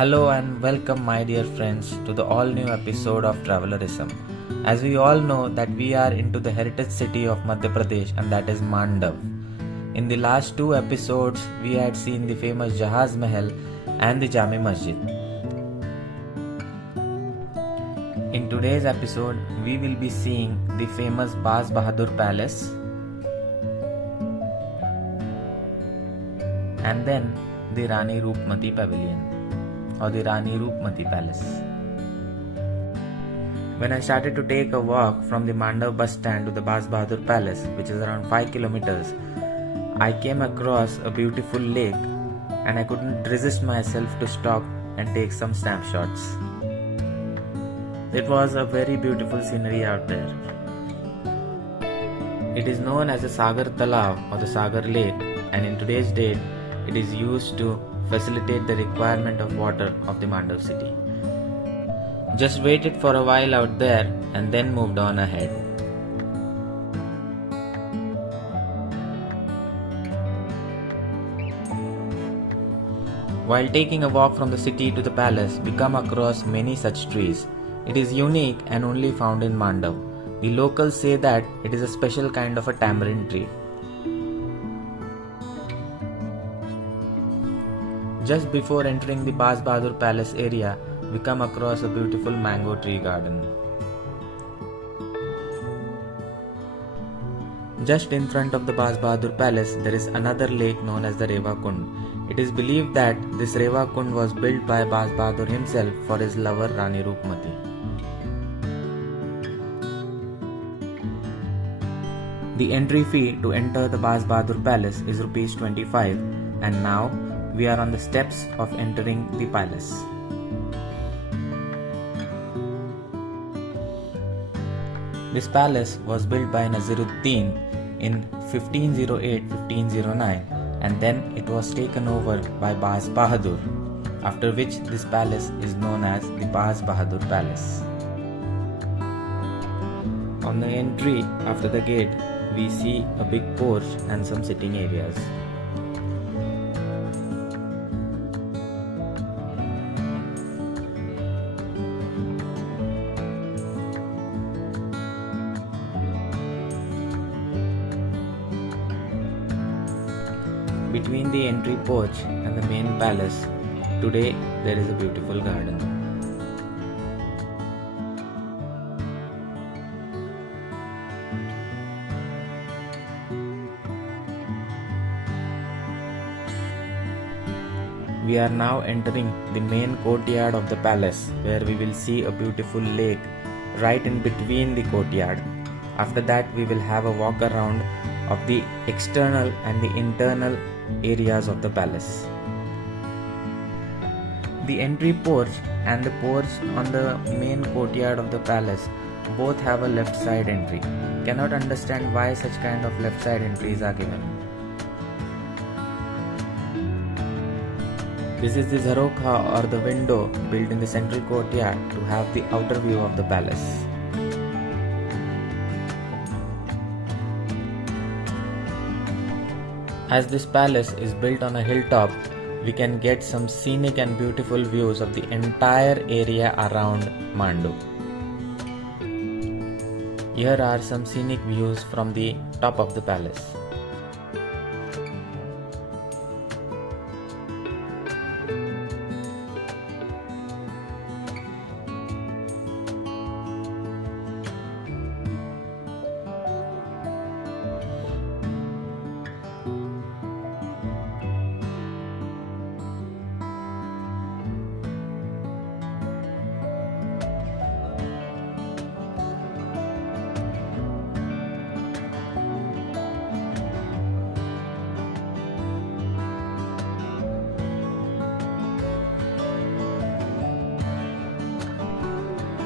Hello and welcome my dear friends to the all new episode of Travelerism. As we all know that we are into the heritage city of Madhya Pradesh and that is Mandav. In the last two episodes we had seen the famous Jahaz Mahal and the Jami Masjid. In today's episode we will be seeing the famous Baz Bahadur Palace and then the Rani Roopmati Pavilion or the Rani Roopmati Palace. When I started to take a walk from the Mandav bus stand to the Baz Bahadur Palace, which is around 5 kilometers, I came across a beautiful lake and I couldn't resist myself to stop and take some snapshots. It was a very beautiful scenery out there. It is known as the Sagar Talav or the Sagar Lake, and in today's date it is used to facilitate the requirement of water of the Mandav city. Just waited for a while out there and then moved on ahead. While taking a walk from the city to the palace, we come across many such trees. It is unique and only found in Mandav. The locals say that it is a special kind of a tamarind tree. Just before entering the Baz Bahadur Palace area, we come across a beautiful mango tree garden. Just in front of the Baz Bahadur Palace, there is another lake known as the Reva Kund. It is believed that this Reva Kund was built by Baz Bahadur himself for his lover Rani Roopmati. The entry fee to enter the Baz Bahadur Palace is Rs 25, and now we are on the steps of entering the palace. This palace was built by Naziruddin in 1508-1509 and then it was taken over by Baz Bahadur, after which this palace is known as the Baz Bahadur Palace. On the entry after the gate, we see a big porch and some sitting areas. Between the entry porch and the main palace, today there is a beautiful garden. We are now entering the main courtyard of the palace, where we will see a beautiful lake right in between the courtyard. After that we will have a walk around of the external and the internal areas of the palace. The entry porch and the porch on the main courtyard of the palace both have a left side entry. Cannot understand why such kind of left side entries are given. This is the Zarokha or the window built in the central courtyard to have the outer view of the palace. As this palace is built on a hilltop, we can get some scenic and beautiful views of the entire area around Mandu. Here are some scenic views from the top of the palace.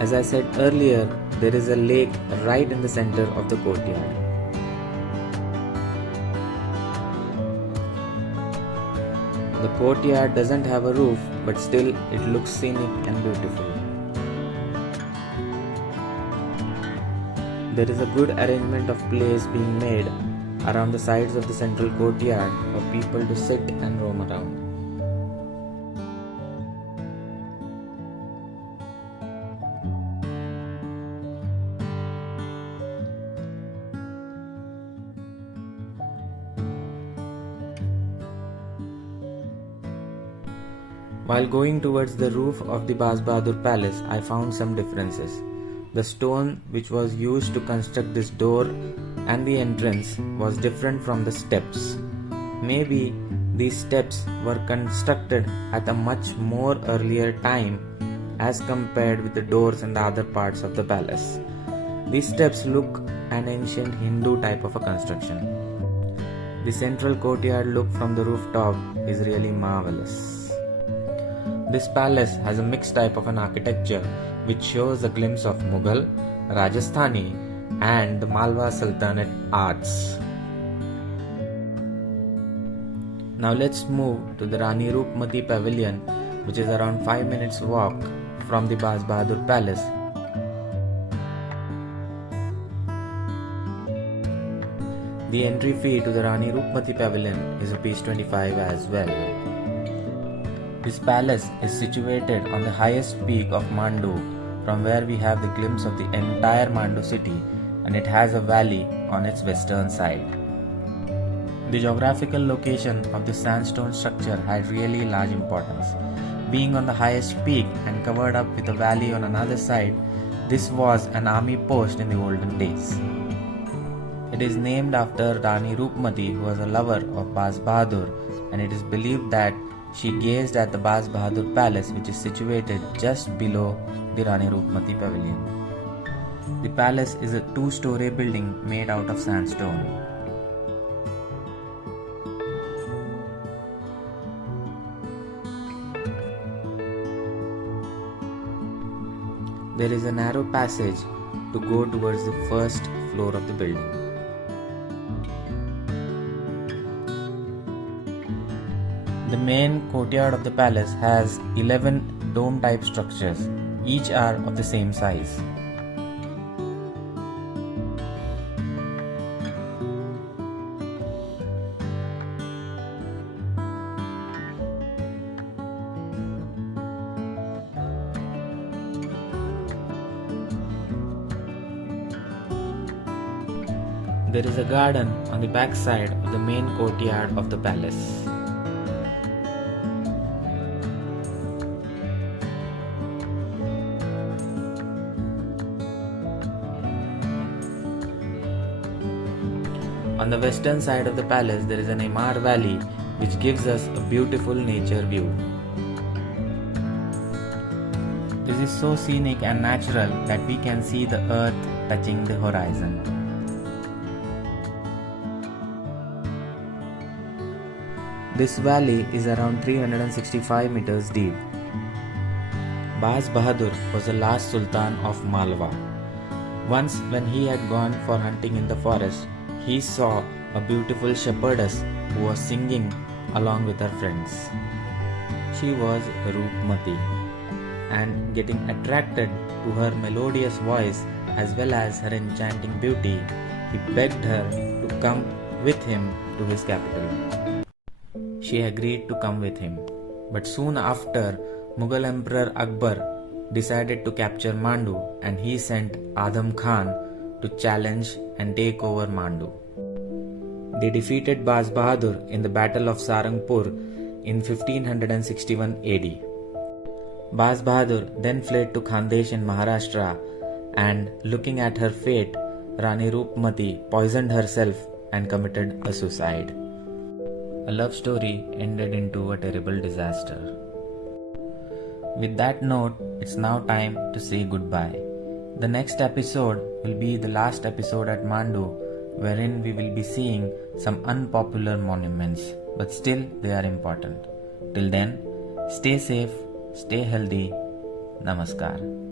As I said earlier, there is a lake right in the center of the courtyard. The courtyard doesn't have a roof, but still it looks scenic and beautiful. There is a good arrangement of place being made around the sides of the central courtyard for people to sit and roam around. While going towards the roof of the Baz Bahadur palace, I found some differences. The stone which was used to construct this door and the entrance was different from the steps. Maybe these steps were constructed at a much more earlier time as compared with the doors and the other parts of the palace. These steps look an ancient Hindu type of a construction. The central courtyard look from the rooftop is really marvelous. This palace has a mixed type of an architecture which shows a glimpse of Mughal, Rajasthani and the Malwa Sultanate arts. Now let's move to the Rani Roopmati Pavilion, which is around 5 minutes walk from the Baz Bahadur Palace. The entry fee to the Rani Roopmati Pavilion is ₹25 as well. This palace is situated on the highest peak of Mandu, from where we have the glimpse of the entire Mandu city, and it has a valley on its western side. The geographical location of the sandstone structure had really large importance. Being on the highest peak and covered up with a valley on another side, this was an army post in the olden days. It is named after Rani Roopmati, who was a lover of Baz Bahadur, and it is believed that she gazed at the Baz Bahadur Palace, which is situated just below the Rani Roopmati Pavilion. The palace is a 2-story building made out of sandstone. There is a narrow passage to go towards the first floor of the building. The main courtyard of the palace has 11 dome-type structures. Each are of the same size. There is a garden on the back side of the main courtyard of the palace. On the western side of the palace, there is an Imar Valley which gives us a beautiful nature view. This is so scenic and natural that we can see the earth touching the horizon. This valley is around 365 meters deep. Baz Bahadur was the last Sultan of Malwa. Once when he had gone for hunting in the forest, he saw a beautiful shepherdess who was singing along with her friends. She was Roopmati, and getting attracted to her melodious voice as well as her enchanting beauty, he begged her to come with him to his capital. She agreed to come with him, but soon after, Mughal Emperor Akbar decided to capture Mandu, and he sent Adam Khan to challenge and take over Mandu. They defeated Baz Bahadur in the Battle of Sarangpur in 1561 AD. Baz Bahadur then fled to Khandesh in Maharashtra, and looking at her fate, Rani Roopmati poisoned herself and committed a suicide. A love story ended into a terrible disaster. With that note, it's now time to say goodbye. The next episode will be the last episode at Mandu, wherein we will be seeing some unpopular monuments, but still they are important. Till then, stay safe, stay healthy. Namaskar.